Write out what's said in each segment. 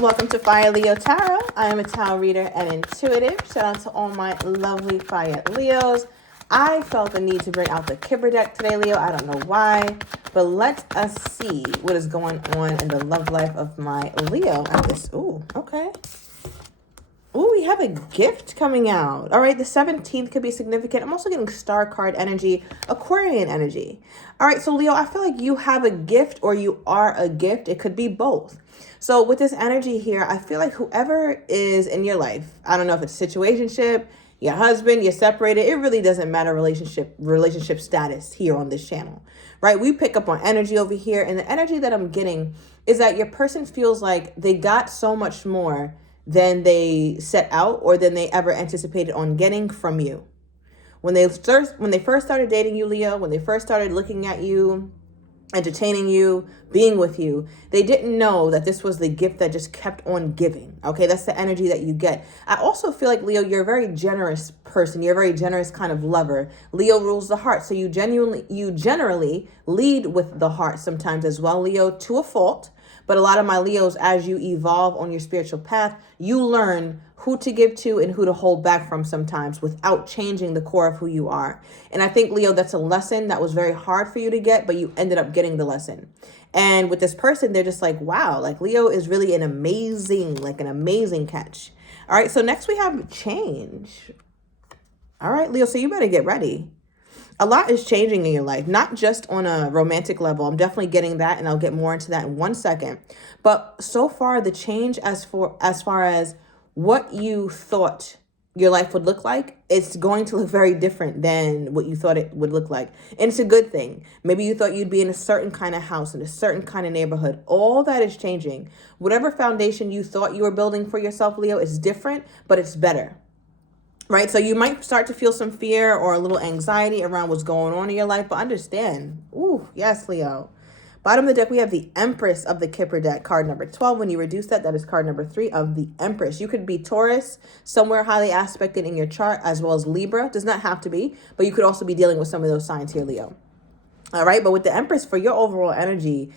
Welcome to Fire Leo Tarot. I am a tarot reader and intuitive. Shout out to all my lovely Fire Leos. I felt the need to bring out the Kipper deck today, Leo. I don't know why, but let us see what is going on in the love life of my Leo. Okay. Ooh, we have a gift coming out. All right, the 17th could be significant. I'm also getting star card energy, Aquarian energy. All right, so Leo, I feel like you have a gift or you are a gift. It could be both. So with this energy here, I feel like whoever is in your life, I don't know if it's situationship, your husband, you're separated, it really doesn't matter relationship status here on this channel, right? We pick up on energy over here, and the energy that I'm getting is that your person feels like they got so much more than they set out or than they ever anticipated on getting from you. When they first started dating you, Leo, when they first started looking at you, entertaining you, being with you, they didn't know that this was the gift that just kept on giving. Okay, that's the energy that you get. I also feel like, Leo, you're a very generous person. You're a very generous kind of lover. Leo rules the heart, so you generally lead with the heart sometimes as well, Leo, to a fault. But a lot of my Leos, as you evolve on your spiritual path, you learn who to give to and who to hold back from sometimes without changing the core of who you are. And I think, Leo, that's a lesson that was very hard for you to get, but you ended up getting the lesson. And with this person, they're just like, wow, like Leo is really an amazing catch. All right, so next we have change. All right, Leo, so you better get ready. A lot is changing in your life, not just on a romantic level. I'm definitely getting that, and I'll get more into that in 1 second. But so far, the change as far as what you thought your life would look like, it's going to look very different than what you thought it would look like. And it's a good thing. Maybe you thought you'd be in a certain kind of house, in a certain kind of neighborhood. All that is changing. Whatever foundation you thought you were building for yourself, Leo, is different, but it's better. Right? So you might start to feel some fear or a little anxiety around what's going on in your life, but understand. Ooh, yes, Leo. Bottom of the deck, we have the Empress of the Kipper deck, card number 12. When you reduce that, that is card number 3 of the Empress. You could be Taurus, somewhere highly aspected in your chart, as well as Libra. Does not have to be, but you could also be dealing with some of those signs here, Leo. All right, but with the Empress, for your overall energy,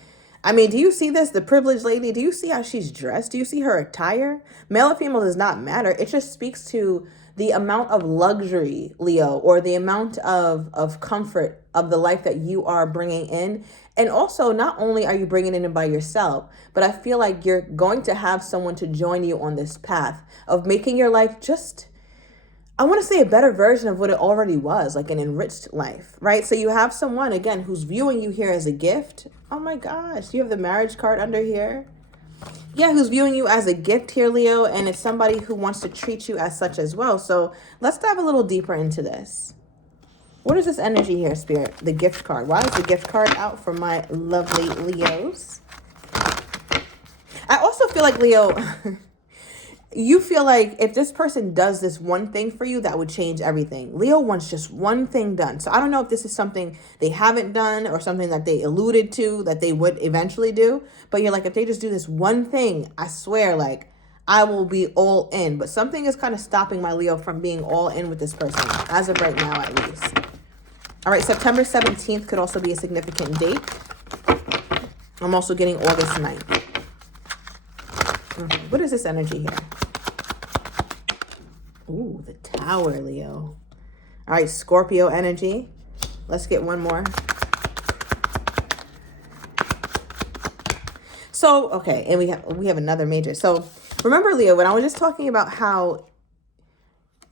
I mean, do you see this? The privileged lady, do you see how she's dressed? Do you see her attire? Male or female does not matter. It just speaks to the amount of luxury, Leo, or the amount of comfort of the life that you are bringing in. And also, not only are you bringing it in by yourself, but I feel like you're going to have someone to join you on this path of making your life just, I want to say, a better version of what it already was, like an enriched life, right? So you have someone, again, who's viewing you here as a gift. Oh my gosh, you have the marriage card under here. Yeah, who's viewing you as a gift here, Leo, and it's somebody who wants to treat you as such as well. So let's dive a little deeper into this. What is this energy here, Spirit? The gift card. Why is the gift card out for my lovely Leos? I also feel like, Leo, you feel like if this person does this one thing for you, that would change everything. Leo wants just one thing done. So I don't know if this is something they haven't done or something that they alluded to that they would eventually do. But you're like, if they just do this one thing, I swear, like, I will be all in. But something is kind of stopping my Leo from being all in with this person, as of right now at least. All right, September 17th could also be a significant date. I'm also getting August 9th. Okay, what is this energy here? Ooh, the Tower, Leo. All right, Scorpio energy. Let's get one more. So, okay, and we have another major. So, remember, Leo, when I was just talking about how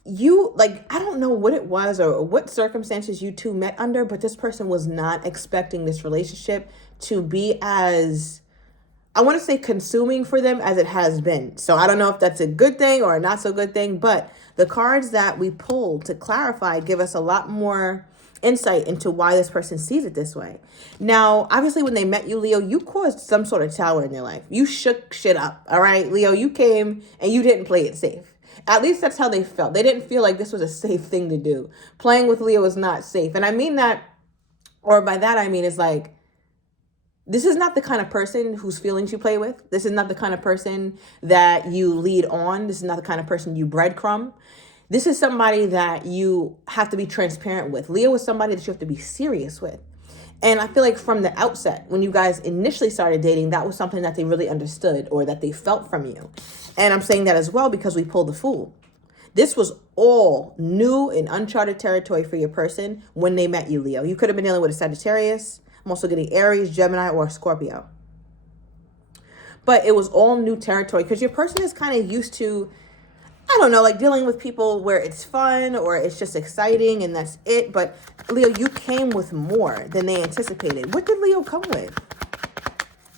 you, like, I don't know what it was or what circumstances you two met under, but this person was not expecting this relationship to be as, I want to say, consuming for them as it has been. So I don't know if that's a good thing or a not so good thing, but the cards that we pulled to clarify give us a lot more insight into why this person sees it this way. Now, obviously, when they met you, Leo, you caused some sort of tower in their life. You shook shit up, all right? Leo, you came and you didn't play it safe. At least that's how they felt. They didn't feel like this was a safe thing to do. Playing with Leo is not safe. And I mean that, or by that I mean is like, this is not the kind of person whose feelings you play with. This is not the kind of person that you lead on. This is not the kind of person you breadcrumb. This is somebody that you have to be transparent with. Leo is somebody that you have to be serious with. And I feel like from the outset, when you guys initially started dating, that was something that they really understood or that they felt from you. And I'm saying that as well because we pulled the Fool. This was all new and uncharted territory for your person when they met you, Leo. You could have been dealing with a Sagittarius. I'm also getting Aries, Gemini, or Scorpio. But it was all new territory because your person is kind of used to, I don't know, like dealing with people where it's fun or it's just exciting and that's it. But Leo, you came with more than they anticipated. What did Leo come with?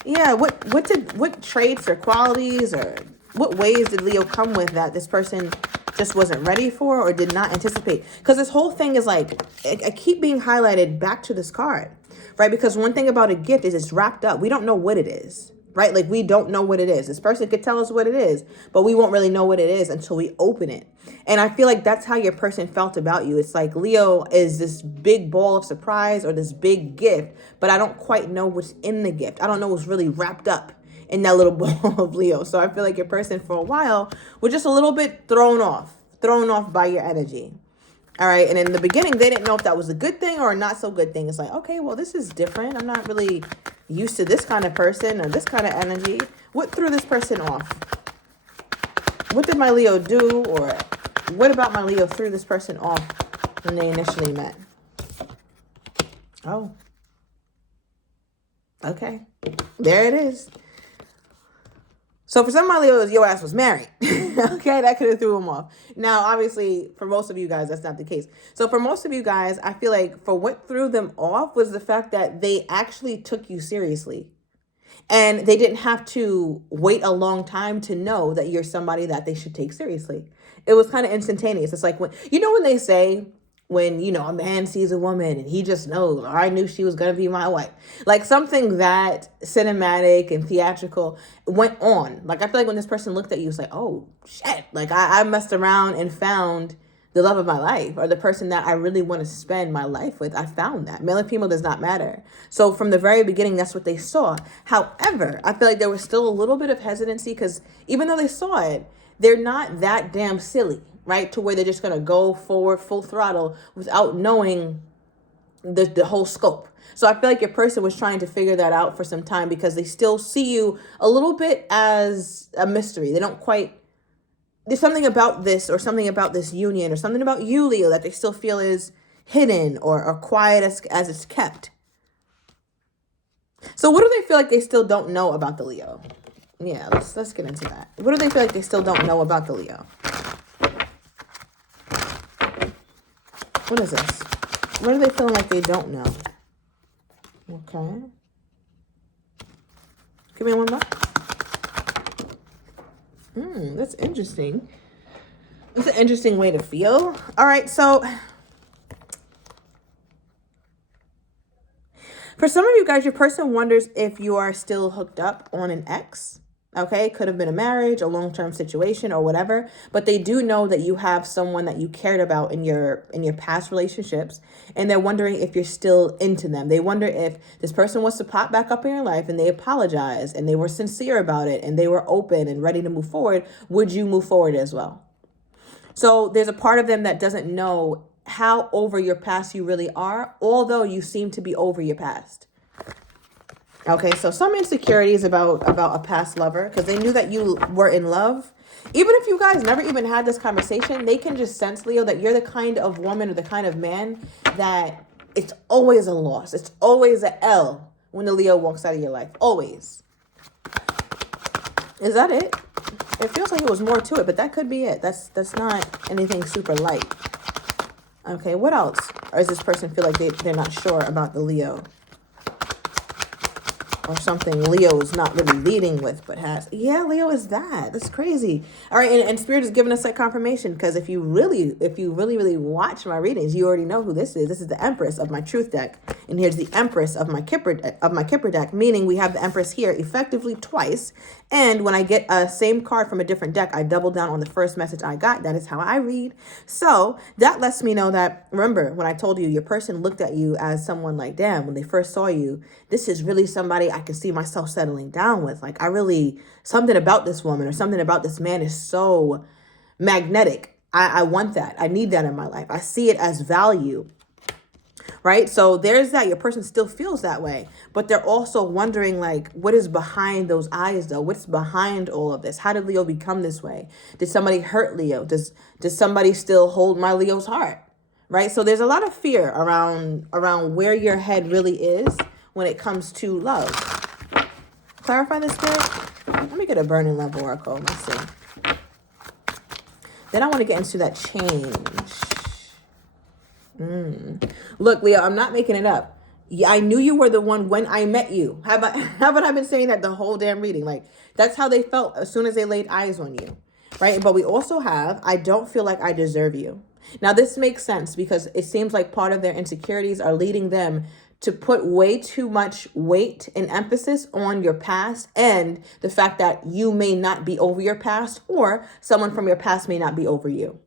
Yeah, what traits or qualities or what ways did Leo come with that this person just wasn't ready for or did not anticipate? Because this whole thing is like, I keep being highlighted back to this card, right? Because one thing about a gift is it's wrapped up. We don't know what it is, right? Like we don't know what it is. This person could tell us what it is, but we won't really know what it is until we open it. And I feel like that's how your person felt about you. It's like Leo is this big ball of surprise or this big gift, but I don't quite know what's in the gift. I don't know what's really wrapped up in that little ball of Leo. So I feel like your person for a while was just a little bit thrown off by your energy. All right. And in the beginning, they didn't know if that was a good thing or a not so good thing. It's like, okay, well, this is different. I'm not really used to this kind of person or this kind of energy. What threw this person off? What did my Leo do? Or what about my Leo threw this person off when they initially met? Oh, okay. There it is. So for some of my Leos, your ass was married. Okay, that could have threw them off. Now, obviously, for most of you guys, that's not the case. So for most of you guys, I feel like for what threw them off was the fact that they actually took you seriously. And they didn't have to wait a long time to know that you're somebody that they should take seriously. It was kind of instantaneous. It's like when they say, when, a man sees a woman and he just knows, I knew she was going to be my wife. Like something that cinematic and theatrical went on. Like, I feel like when this person looked at you, it's like, oh, shit. Like, I messed around and found the love of my life or the person that I really want to spend my life with. I found that. Male and female does not matter. So from the very beginning, that's what they saw. However, I feel like there was still a little bit of hesitancy because even though they saw it, they're not that damn silly, right? To where they're just going to go forward full throttle without knowing the whole scope. So I feel like your person was trying to figure that out for some time because they still see you a little bit as a mystery. They don't quite, there's something about this or something about this union or something about you, Leo, that they still feel is hidden or quiet as it's kept. So what do they feel like they still don't know about the Leo? Yeah, let's get into that. What do they feel like they still don't know about the Leo? What is this? What are they feeling like they don't know? Okay. Give me one more. That's interesting. That's an interesting way to feel. All right, so for some of you guys, your person wonders if you are still hooked up on an ex. Okay, could have been a marriage, a long-term situation or whatever, but they do know that you have someone that you cared about in your past relationships, and they're wondering if you're still into them. They wonder if this person wants to pop back up in your life and they apologize and they were sincere about it and they were open and ready to move forward. Would you move forward as well? So there's a part of them that doesn't know how over your past you really are, although you seem to be over your past. Okay, so some insecurities about a past lover because they knew that you were in love. Even if you guys never even had this conversation, they can just sense, Leo, that you're the kind of woman or the kind of man that it's always a loss. It's always an L when the Leo walks out of your life. Always. Is that it? It feels like it was more to it, but that could be it. That's not anything super light. Okay, what else? Or does this person feel like they're not sure about the Leo? Or something Leo is not really leading with, but has. Yeah, Leo is that. That's crazy. All right, and Spirit is giving us that confirmation because if you really watch my readings, you already know who this is. This is the Empress of my Truth deck, and here's the Empress of my Kipper deck. Meaning we have the Empress here effectively twice. And when I get a same card from a different deck, I double down on the first message I got. That is how I read. So that lets me know that, remember, when I told you your person looked at you as someone like, damn, when they first saw you, this is really somebody I can see myself settling down with. Like, something about this woman or something about this man is so magnetic. I want that. I need that in my life. I see it as value. right? So there's that. Your person still feels that way, but they're also wondering, like, what is behind those eyes, though? What's behind all of this? How did Leo become this way? Did somebody hurt Leo? Does somebody still hold my Leo's heart, right? So there's a lot of fear around where your head really is when it comes to love. Clarify this, Spirit. Let me get a burning love oracle. Let's see. Then I want to get into that change. Look, Leo, I'm not making it up. Yeah, I knew you were the one when I met you. Haven't I been saying that the whole damn reading? Like, that's how they felt as soon as they laid eyes on you, right? But we also have, I don't feel like I deserve you. Now, this makes sense because it seems like part of their insecurities are leading them to put way too much weight and emphasis on your past and the fact that you may not be over your past or someone from your past may not be over you.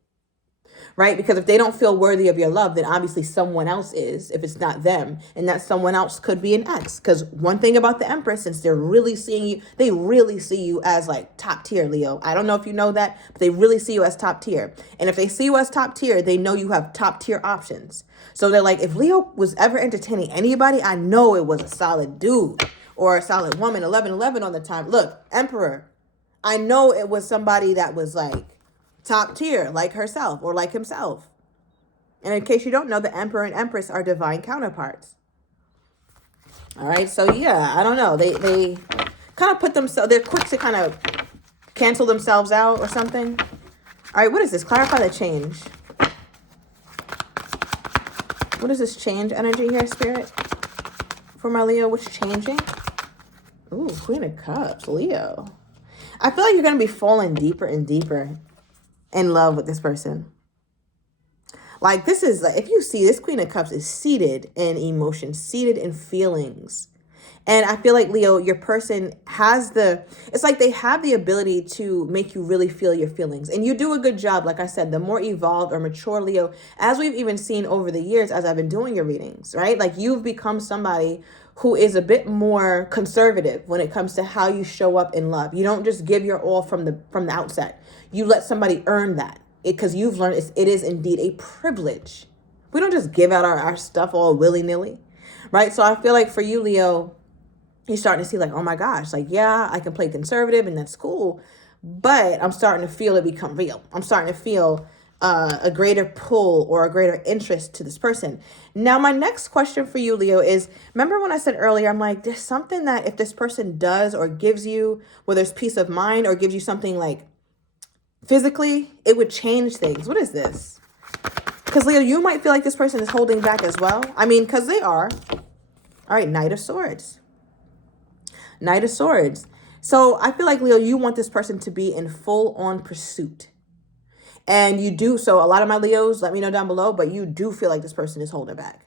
Right? Because if they don't feel worthy of your love, then obviously someone else is, if it's not them. And that someone else could be an ex. Because one thing about the Empress, since they're really seeing you, they really see you as like top tier, Leo. I don't know if you know that, but they really see you as top tier. And if they see you as top tier, they know you have top tier options. So they're like, if Leo was ever entertaining anybody, I know it was a solid dude or a solid woman, 1111 on the time. Look, Emperor, I know it was somebody that was like top tier, like herself or like himself. And in case you don't know, the Emperor and Empress are divine counterparts. All right, so yeah, I don't know. They kind of put themselves, they're quick to kind of cancel themselves out or something. All right, what is this? Clarify the change. What is this change energy here, Spirit? For my Leo, what's changing? Ooh, Queen of Cups, Leo. I feel like you're going to be falling deeper and deeper in love with this person. Like, this is, like, if you see, this Queen of Cups is seated in emotion, seated in feelings. And I feel like, Leo, your person has it's like they have the ability to make you really feel your feelings. And you do a good job. Like I said, the more evolved or mature Leo, as we've even seen over the years, as I've been doing your readings, right? Like, you've become somebody who is a bit more conservative when it comes to how you show up in love. You don't just give your all from the outset. You let somebody earn that, because you've learned it is indeed a privilege. We don't just give out our stuff all willy-nilly, right? So I feel like for you, Leo, you're starting to see like, oh my gosh, like, yeah, I can play conservative and that's cool, but I'm starting to feel it become real. I'm starting to feel a greater pull or a greater interest to this person. Now, my next question for you, Leo, is, remember when I said earlier, I'm like, there's something that if this person does or gives you, whether it's peace of mind or gives you something like physically, it would change things. What is this? Because, Leo, you might feel like this person is holding back as well. I mean, because they are. All right, Knight of Swords. Knight of Swords. So I feel like, Leo, you want this person to be in full-on pursuit. And you do. So a lot of my Leos, let me know down below, but you do feel like this person is holding back.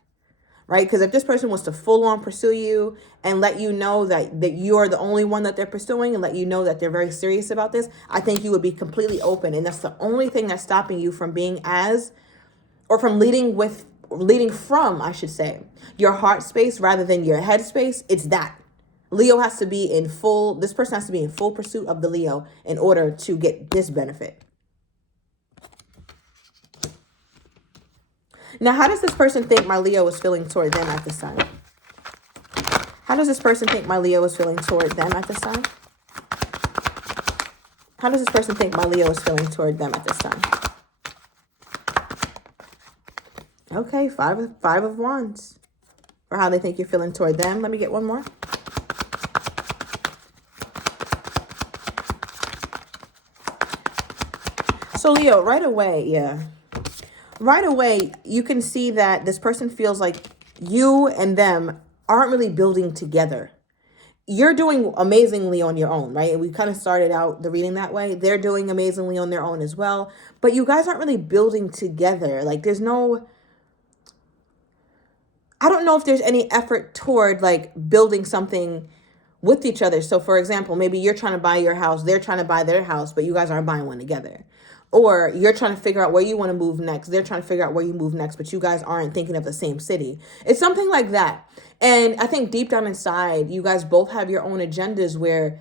Right? Because if this person was to full-on pursue you and let you know that you're the only one that they're pursuing and let you know that they're very serious about this, I think you would be completely open. And that's the only thing that's stopping you from being from leading from, I should say, your heart space rather than your head space. It's that. Leo has to be this person has to be in full pursuit of the Leo in order to get this benefit. Now, how does this person think my Leo is feeling toward them at this time? How does this person think my Leo is feeling toward them at this time? How does this person think my Leo is feeling toward them at this time? Okay, five of Wands. For how they think you're feeling toward them. Let me get one more. So, Leo, right away, you can see that this person feels like you and them aren't really building together. You're doing amazingly on your own, right? And we kind of started out the reading that way. They're doing amazingly on their own as well. But you guys aren't really building together. Like, I don't know if there's any effort toward like building something with each other. So for example, maybe you're trying to buy your house, they're trying to buy their house, but you guys aren't buying one together. Or you're trying to figure out where you want to move next. They're trying to figure out where you move next, but you guys aren't thinking of the same city. It's something like that. And I think deep down inside, you guys both have your own agendas where,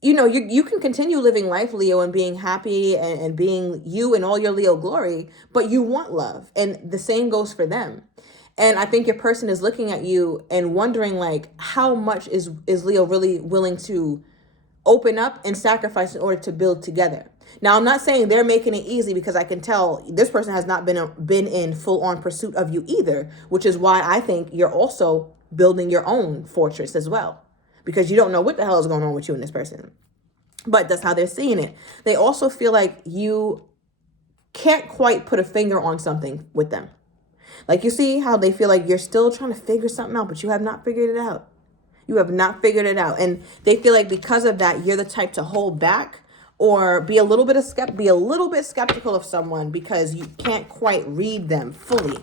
you can continue living life, Leo, and being happy and being you in all your Leo glory, but you want love. And the same goes for them. And I think your person is looking at you and wondering, like, how much is Leo really willing to open up and sacrifice in order to build together. Now, I'm not saying they're making it easy, because I can tell this person has not been in full on pursuit of you either, which is why I think you're also building your own fortress as well, because you don't know what the hell is going on with you and this person. But that's how they're seeing it. They also feel like you can't quite put a finger on something with them. Like, you see how they feel like you're still trying to figure something out, but you have not figured it out. You have not figured it out. And they feel like because of that, you're the type to hold back or be a little bit skeptical of someone because you can't quite read them fully.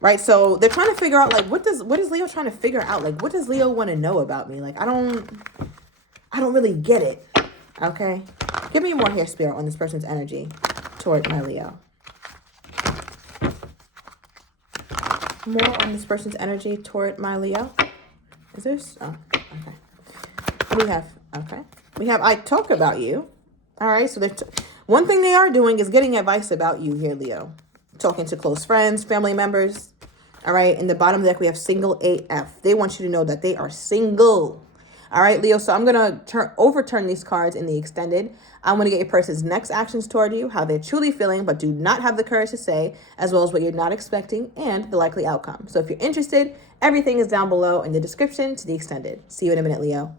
Right? So they're trying to figure out, like, what is Leo trying to figure out? Like, what does Leo want to know about me? Like, I don't really get it. Okay? Give me more here, Spirit, on this person's energy toward my Leo. More on this person's energy toward my Leo. Is this? Oh, okay. We have I talk about you. All right. So one thing they are doing is getting advice about you here, Leo. Talking to close friends, family members. All right. In the bottom of the deck, we have single AF. They want you to know that they are single. All right, Leo. So I'm going to overturn these cards in the extended. I'm going to get your person's next actions toward you, how they're truly feeling, but do not have the courage to say, as well as what you're not expecting and the likely outcome. So if you're interested, everything is down below in the description to the extended. See you in a minute, Leo.